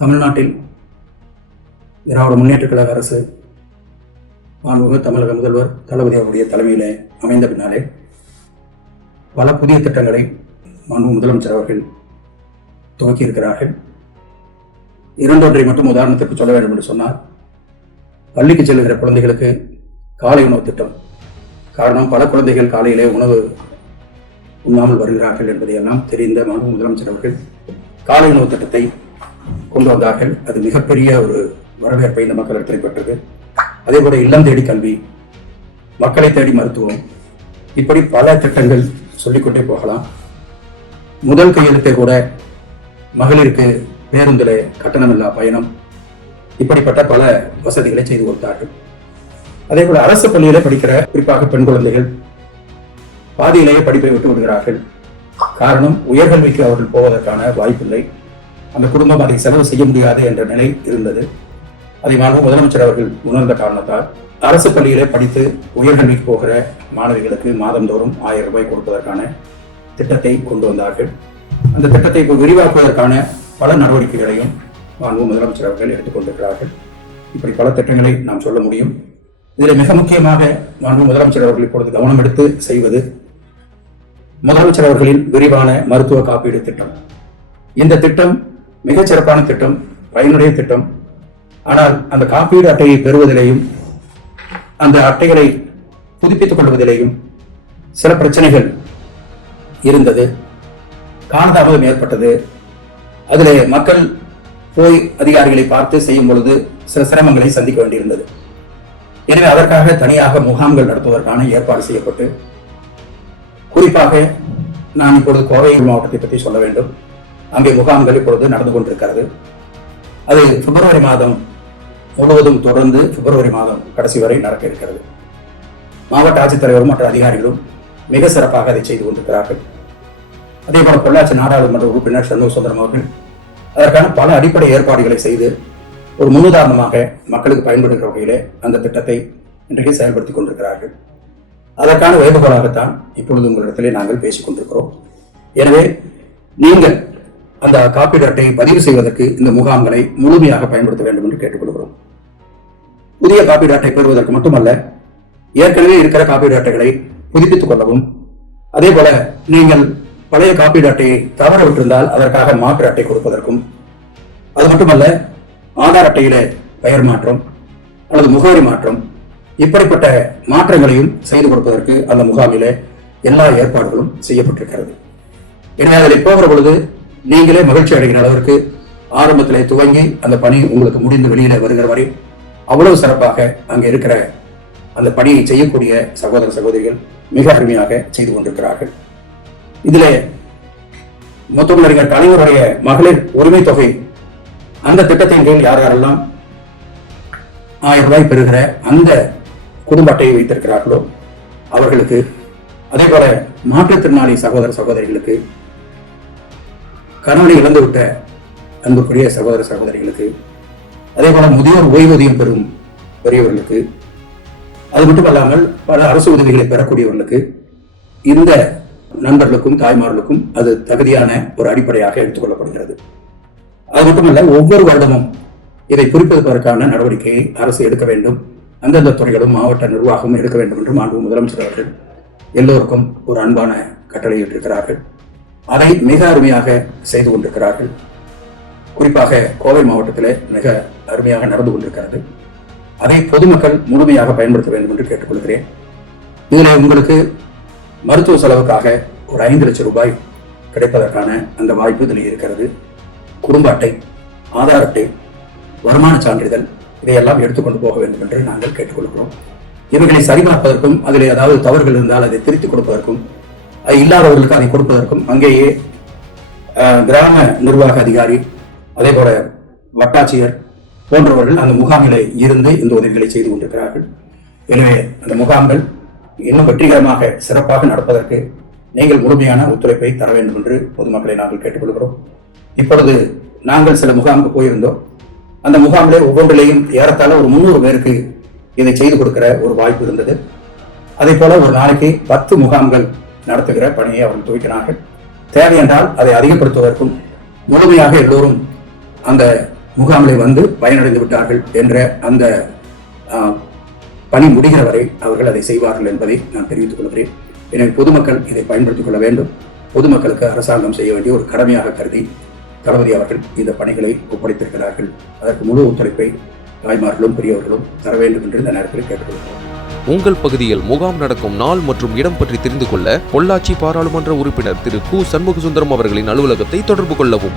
தமிழ்நாட்டில் திராவிட முன்னேற்றக் கழக அரசு மாண்புமிகு தமிழக முதல்வர் தளபதி அவருடைய தலைமையிலே அமைந்த பின்னாலே பல புதிய திட்டங்களை மாண்பு முதலமைச்சர் அவர்கள் துவக்கியிருக்கிறார்கள். இரண்டொன்றை மட்டும் உதாரணத்திற்கு சொல்ல வேண்டும் என்று சொன்னால், பள்ளிக்கு செல்லுகிற குழந்தைகளுக்கு காலை உணவு திட்டம். காரணம், பல குழந்தைகள் காலையிலே உணவு உண்ணாமல் வருகிறார்கள் என்பதையெல்லாம் தெரிந்த மாண்பு முதலமைச்சர் அவர்கள் காலை உணவு திட்டத்தை கொண்டு வந்தார்கள். அது மிகப்பெரிய ஒரு வரவேற்பை இந்த மக்களிடத்தில் பெற்றது. அதே போல இல்லம் தேடி கல்வி, மக்களை தேடி மருத்துவம், இப்படி பல திட்டங்கள் சொல்லிக்கொண்டே போகலாம். முதல் கையெழுத்தை கூட மகளிருக்கு பேருந்தில் கட்டணமில்லா பயணம், இப்படிப்பட்ட பல வசதிகளை செய்து கொடுத்தார்கள். அதே போல அரசு பள்ளியில படிக்கிற குறிப்பாக பெண் குழந்தைகள் பாதியிலேயே படிப்பை விட்டு விடுகிறார்கள். காரணம், உயர்கல்விக்கு அவர்கள் போவதற்கான வாய்ப்பில்லை. அந்த குடும்பம் அதை செலவு செய்ய முடியாது என்ற நிலை இருந்தது. அதை மாண்பு முதலமைச்சர் அவர்கள் உணர்ந்த காரணத்தால் அரசு பள்ளியிலே படித்து உயர்கல்விக்கு போகிற மாணவிகளுக்கு மாதந்தோறும் 1000 ரூபாய் கொடுப்பதற்கான திட்டத்தை கொண்டு வந்தார்கள். அந்த திட்டத்தை விரிவாக்குவதற்கான பல நடவடிக்கைகளையும் மாண்பு முதலமைச்சர் அவர்கள் எடுத்துக்கொண்டிருக்கிறார்கள். இப்படி பல திட்டங்களை நாம் சொல்ல முடியும். இதில் மிக முக்கியமாக மாண்பு முதலமைச்சர் அவர்கள் இப்பொழுது கவனம் எடுத்து செய்வது முதலமைச்சர் அவர்களின் விரிவான மருத்துவ காப்பீடு திட்டம். இந்த திட்டம் மிகச் சிறப்பான திட்டம், பயனுடைய திட்டம். ஆனால் அந்த காப்பீடு அட்டையை பெறுவதிலேயும் அந்த அட்டைகளை புதுப்பித்துக் கொள்வதிலேயும் சில பிரச்சனைகள் இருந்தது. காலதாமதம் ஏற்பட்டது. அதிலே மக்கள் போய் அதிகாரிகளை பார்த்து செய்யும் பொழுது சில சிரமங்களை சந்திக்க வேண்டியிருந்தது. எனவே அதற்காக தனியாக முகாம்கள் நடத்துவதற்கான ஏற்பாடு செய்யப்பட்டு, குறிப்பாக நான் இப்பொழுது கோவை மாவட்டத்தை பற்றி சொல்ல வேண்டும். அங்கே முகாம்கள் இப்பொழுது நடந்து கொண்டிருக்கிறது. அது பிப்ரவரி மாதம் முழுவதும் தொடர்ந்து பிப்ரவரி மாதம் கடைசி வரை நடக்க இருக்கிறது. மாவட்ட ஆட்சித்தலைவரும் மற்ற அதிகாரிகளும் மிக சிறப்பாக அதை செய்து கொண்டிருக்கிறார்கள். அதே போல பொள்ளாச்சி நாடாளுமன்ற உறுப்பினர் சண்முக சுந்தரம் அவர்கள் அதற்கான பல அடிப்படை ஏற்பாடுகளை செய்து ஒரு முன்னுதாரணமாக மக்களுக்கு பயன்படுகிற வகையிலே அந்த திட்டத்தை இன்றைக்கு செயல்படுத்திக் கொண்டிருக்கிறார்கள். அதற்கான வேண்டுகோளாகத்தான் இப்பொழுது உங்களிடத்திலே நாங்கள் பேசிக் கொண்டிருக்கிறோம். எனவே நீங்கள் அந்த காப்பீடு அட்டையை பதிவு செய்வதற்கு இந்த முகாம்களை முழுமையாக பயன்படுத்த வேண்டும் என்று கேட்டுக்கொள்கிறோம். புதிய காப்பீடு அட்டை பெறுவதற்கு மட்டுமல்ல, ஏற்கனவே இருக்கிற காப்பீடு அட்டைகளை புதுப்பித்துக் கொள்ளவும், அதே போல நீங்கள் பழைய காப்பீடு அட்டையை தவற விட்டிருந்தால் அதற்காக மாற்று அட்டை கொடுப்பதற்கும், அது மட்டுமல்ல ஆதார் அட்டையில பெயர் மாற்றம் அல்லது முகவரி மாற்றம், இப்படிப்பட்ட மாற்றங்களையும் செய்து கொடுப்பதற்கு அந்த முகாமிலே எல்லா ஏற்பாடுகளும் செய்யப்பட்டிருக்கிறது. எனவே அதில் போகிற பொழுது நீங்களே மகிழ்ச்சி அடைகிற அளவிற்கு ஆரம்பத்திலே துவங்கி அந்த பணி உங்களுக்கு முடிந்து வெளியில வருகிற வரை அவ்வளவு சிறப்பாக அங்கே இருக்கிற அந்த பணியை செய்யக்கூடிய சகோதர சகோதரிகள் மிக அருமையாக செய்து கொண்டிருக்கிறார்கள். இதிலே முத்தமிழறிஞர் கலைஞருடைய மகளிர் உரிமை தொகை அந்த திட்டத்தின் கீழ் யார் யாரெல்லாம் 1000 ரூபாய் பெறுகிற அந்த குடும்ப அட்டையை வைத்திருக்கிறார்களோ அவர்களுக்கு, அதே போல மாற்றுத்திறனாளி சகோதர சகோதரிகளுக்கு, கணவனை இழந்துவிட்ட அன்புக்குரிய சகோதர சகோதரிகளுக்கு, அதே போல முதியோர் ஓய்வூதியம் பெறும் பெரியவர்களுக்கு, அது மட்டுமல்லாமல் பல அரசு உதவிகளை பெறக்கூடியவர்களுக்கு, இந்த நண்பர்களுக்கும் தாய்மார்களுக்கும் அது தகுதியான ஒரு அடிப்படையாக எடுத்துக் கொள்ளப்படுகிறது. அது மட்டுமல்ல, ஒவ்வொரு வருடமும் இதை குறிப்பதற்கான நடவடிக்கையை அரசு எடுக்க வேண்டும். அந்தந்த துறைகளும் மாவட்ட நிர்வாகமும் எடுக்க வேண்டும் என்று மாண்பு முதலமைச்சர் அவர்கள் எல்லோருக்கும் ஒரு அன்பான கட்டளையிட்டிருக்கிறார்கள். அதை மிக அருமையாக செய்து கொண்டிருக்கிறார்கள். குறிப்பாக கோவை மாவட்டத்திலே மிக அருமையாக நடந்து கொண்டிருக்கிறது. அதை பொதுமக்கள் முழுமையாக பயன்படுத்த வேண்டும் என்று கேட்டுக்கொள்கிறேன். இதில் உங்களுக்கு மருத்துவ செலவுக்காக ஒரு 5 லட்சம் ரூபாய் கிடைப்பதற்கான அந்த வாய்ப்பு இதில் இருக்கிறது. குடும்ப அட்டை, ஆதார் அட்டை, வருமான சான்றிதழ், இதையெல்லாம் எடுத்துக்கொண்டு போக வேண்டும் என்று நாங்கள் கேட்டுக்கொள்கிறோம். இவர்களை சரிபார்ப்பதற்கும், அதில் ஏதாவது தவறுகள் இருந்தால் அதை திருத்திக் கொடுப்பதற்கும், அது இல்லாதவர்களுக்கு அதை கொடுப்பதற்கும் அங்கேயே கிராம நிர்வாக அதிகாரி, அதே போல வட்டாட்சியர் போன்றவர்கள் அந்த முகாமிலே இருந்து இந்த உதவிகளை செய்து கொண்டிருக்கிறார்கள். எனவே அந்த முகாம்கள் இன்னும் வெற்றிகரமாக சிறப்பாக நடப்பதற்கு நீங்கள் முழுமையான ஒத்துழைப்பை தர வேண்டும் என்று பொதுமக்களை நாங்கள் கேட்டுக்கொள்கிறோம். இப்பொழுது நாங்கள் சில முகாமுக்கு போயிருந்தோம். அந்த முகாமிலே ஒவ்வொன்றிலேயும் ஏறத்தாழ ஒரு 300 பேருக்கு இதை செய்து கொடுக்கிற ஒரு வாய்ப்பு இருந்தது. அதே போல ஒரு நாளைக்கு 10 முகாம்கள் நடத்துகிற பணியை அவர்கள் துவக்கினார்கள். தேவை என்றால் அதை அதிகப்படுத்துவதற்கும் முழுமையாக எல்லோரும் அந்த முகாமிலே வந்து பயனடைந்து விட்டார்கள் என்ற அந்த பணி முடிகிற வரை அவர்கள் அதை செய்வார்கள் என்பதை நான் தெரிவித்துக் கொள்கிறேன். எனவே பொதுமக்கள் இதை பயன்படுத்திக் கொள்ள வேண்டும். பொதுமக்களுக்கு அரசாங்கம் செய்ய வேண்டிய ஒரு கடமையாக கருதி தளபதி அவர்கள் இந்த பணிகளை ஒப்படைத்திருக்கிறார்கள். அதற்கு முழு ஒத்துழைப்பை தாய்மார்களும் பெரியவர்களும் தர வேண்டும் என்று இந்த நேரத்தில் கேட்டுக்கொள்கிறோம். உங்கள் பகுதியில் முகாம் நடக்கும் நாள் மற்றும் இடம் பற்றி தெரிந்து கொள்ள பொள்ளாச்சி பாராளுமன்ற உறுப்பினர் திரு கு. சண்முகசுந்தரம் அவர்களின் அலுவலகத்தை தொடர்பு கொள்ளவும்.